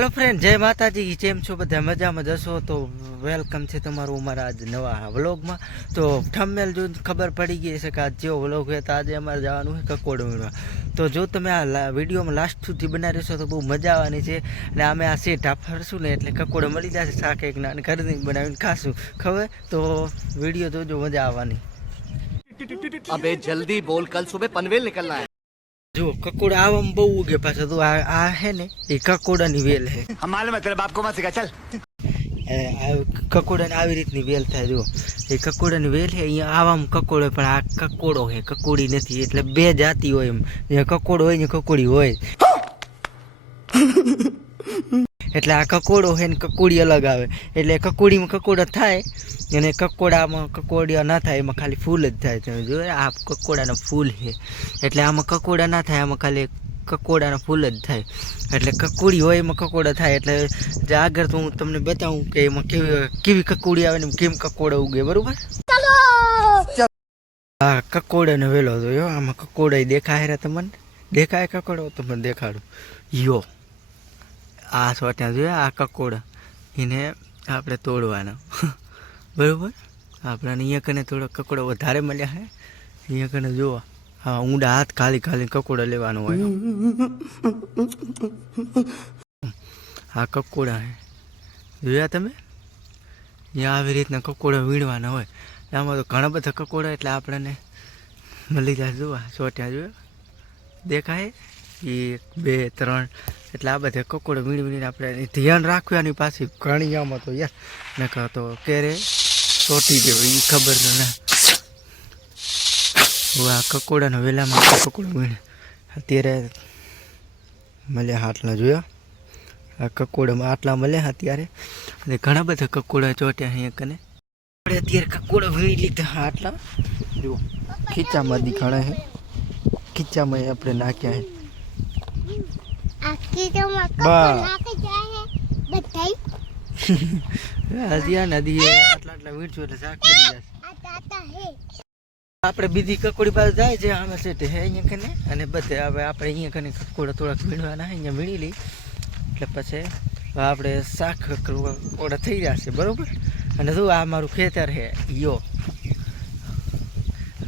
Hello friend જય માતાજી. જેમ છો બધા મજામાં જશો તો વેલકમ છે તમારું અમારા આજ નવા વ્લોગમાં. તો ઠમેલ જો ખબર પડી ગઈ છે કે આજ જેવો વ્લોગ હોય તો આજે અમારે જવાનું છે કકોડ તો જો તમે આ વિડીયોમાં લાસ્ટ સુધી બનાવી છો તો બહુ મજા આવવાની છે. અને અમે આ શેઠ ફરશું ને એટલે કકોડો મળી જશે શાક એક ના ઘરની બનાવીને ખાશું. ખબર? તો વીડિયો જોજો, મજા આવવાની. અબે જલ્દી બોલ, કલ સુબહ પનવેલ નીકળના જો કકોડ આમ બહુ ઉગે પાછા તો આ હે ને એ કકોડા ની વેલ હે. માલુમ હે તેરા બાપ કો મત સિખા ચલ કકોડાની આવી રીતની વેલ થાય જો. એ કકોડાની વેલ હે અહીંયા આવામ કકોડો પણ આ કકોડો હે કકોડી નથી એટલે બે જાતિ હોય એમ. કકોડ હોય ને કકોડી હોય. એટલે આ કકોડો છે ને કકોડી અલગ આવે. એટલે કકોડીમાં કકોડા થાય અને કકોડામાં કકોડિયા ના થાય એમાં ખાલી ફૂલ જ થાય. તમે જોયું આ કકોડાના ફૂલ છે. એટલે આમાં કકોડા ના થાય આમાં ખાલી કકોડાના ફૂલ જ થાય. એટલે કકોડી હોય એમાં કકોડા થાય. એટલે જે આગળ તો હું તમને બતાવું કે એમાં કેવી કેવી કકોડી આવે ને કેમ કકોડા ઉગે બરોબર? હા કકોડાને વેલો જોયો આમાં કકોડા દેખાય રે તમને? દેખાય કકોડો? તમને દેખાડું. યો. આ સોટ્યા જોયા આ કકોડ. એને આપણે તોડવાના. બરાબર? આપણે અહીંયા કને થોડો કકોડો વધારે મળ્યા છે અહીંયા કને જોવા હા ઊંડા હાથ ખાલી ખાલી કકોડો લેવાનો હોય. આ કકોડા છે જોયા તમે? અહીંયા આવી રીતના કકોડા વીણવાના હોય. આમાં તો ઘણા બધા કકોડા એટલે આપણને મળી જાય. જોવા ચોટ્યા જોયા દેખાય? એક, બે, ત્રણ. એટલે આ બધા કકોડ વીણી વીણીને આપણે ધ્યાન રાખવાની પાછી. ઘણી આમ તો યાર, નકર તો કેરે ચોટી ગયો એ ખબર ન ના. આ કકોડાના વેલામાં કકોડા વીણે અત્યારે મળ્યા આટલા જોયા. આ કકોડામાં આટલા મળ્યા અત્યારે અને ઘણા બધા કકોડા ચોટ્યા અહીંયા કને. આપણે અત્યારે કકોડા વીણી લીધા આટલા. જુઓ, ખીચામાં દી ઘણા છે ખીચામાં આપણે નાખ્યા છે હે. આપણે બીજી કકોડી પાસે જાય છે આમે સેટ હે અહીંયા કને? અને બધે હવે આપણે અહીંયા કને કકોડા થોડાક વીણવાના હે અહીંયા વીણી લઈ. એટલે પછી આપણે શાક ઓડા થઈ જશે બરોબર? અને શું આ મારું ખેતર છે યો.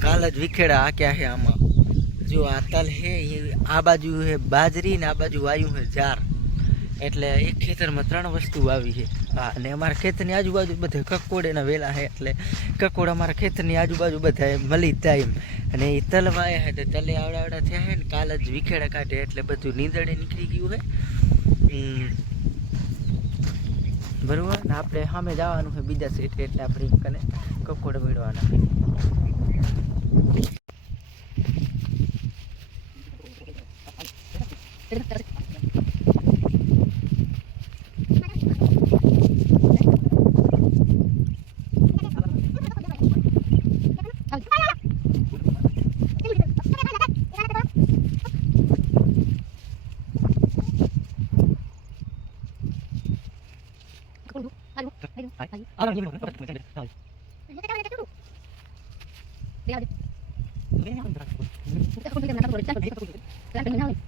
કાલ જ વિખેડા આક્યા છે આમાં. જો આ તલ હે, એ આ બાજુ હે બાજરી ને આ બાજુ વાયું હે જાર એટલે એક ખેતરમાં ત્રણ વસ્તુ આવી છે. હા, અને અમારા ખેતરની આજુબાજુ બધે કકોડેના વેલા છે એટલે કકોડ અમારા ખેતરની આજુબાજુ બધા મળી જાય એમ. અને એ તલ વાયા છે તો તલે આવડા આવડા થયા છે ને કાલ જ વિખેડા કાઢે, એટલે બધું નીંદડે નીકળી ગયું હે. બરાબર? ને આપણે સામે જવાનું છે બીજા સીટ એટલે આપણે કને કકોડ મેળવાના Alam niyo naman, pagkakas mo dyan. Dia ada. Dia yang terang. Kita ayo, ayo, ayo, ayo, berita, ayo, ayo, ayo, ayo, ayo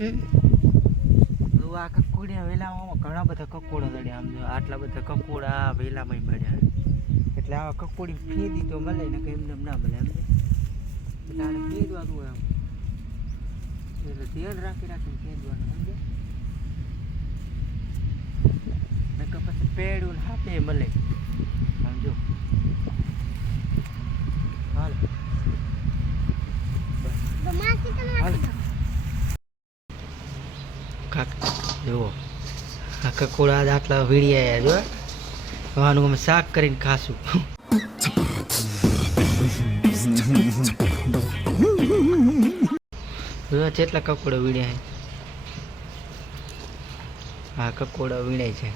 આ કકોડિયા વેલામાં ઘણા બધા કકોડા દડ્યા આમ આટલા બધા કકોડા વેલામાં મળ્યા. એટલે આ કકોડી ફેદી તો મળે ને કે એમને એમ ના મળે, એમ એટલે આને ફેદવાનું હોય આમ. એટલે ધ્યાન રાખી રાખીને ફેદવાનું સમજે નકર પછી પેડું હાથે મળે. આખા કોળા દાખલા વીડી આવ્યા જો હવે અમે શાક કરીને ખાશું. જેટલા કકોડા વીણ્યા હા, કકોડા વીણાય છે.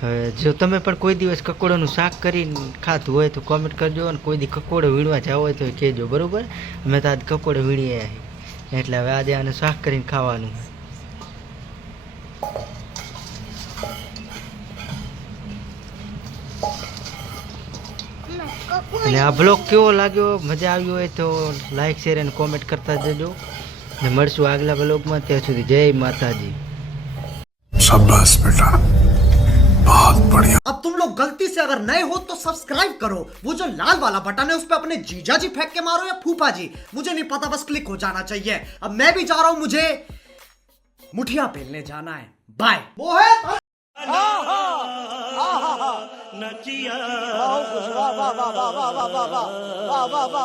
હવે જો તમે પણ કોઈ દિવસ કકોડાનું શાક કરીને ખાતું હોય તો કોમેન્ટ કરજો અને કોઈ દી કકોડો વીણવા જાવ હોય તો કહેજો, બરાબર? અમે તો આજ કકોડો વીણીએ એટલે હવે આજે આને શાક કરીને ખાવાનું. અને આ બ્લોગ કેવો લાગ્યો મજા આવી હોય તો લાઈક શેર અને કોમેન્ટ કરતા જજો અને મળશું આગલા બ્લોગમાં ત્યાં સુધી જય માતાજી शाबाश बेटा बहुत बढ़िया अब तुम लोग गलती से अगर नए हो तो सब्सक्राइब करो वो जो लाल वाला बटन है उस पर अपने जीजा जी फेंक के मारो या फूफा जी मुझे नहीं पता बस क्लिक हो जाना चाहिए अब मैं भी जा रहा हूं मुझे मुठिया पेलने जाना है bye Mohit na tia. Vá, vá, vá, vá, vá, vá, vá, vá.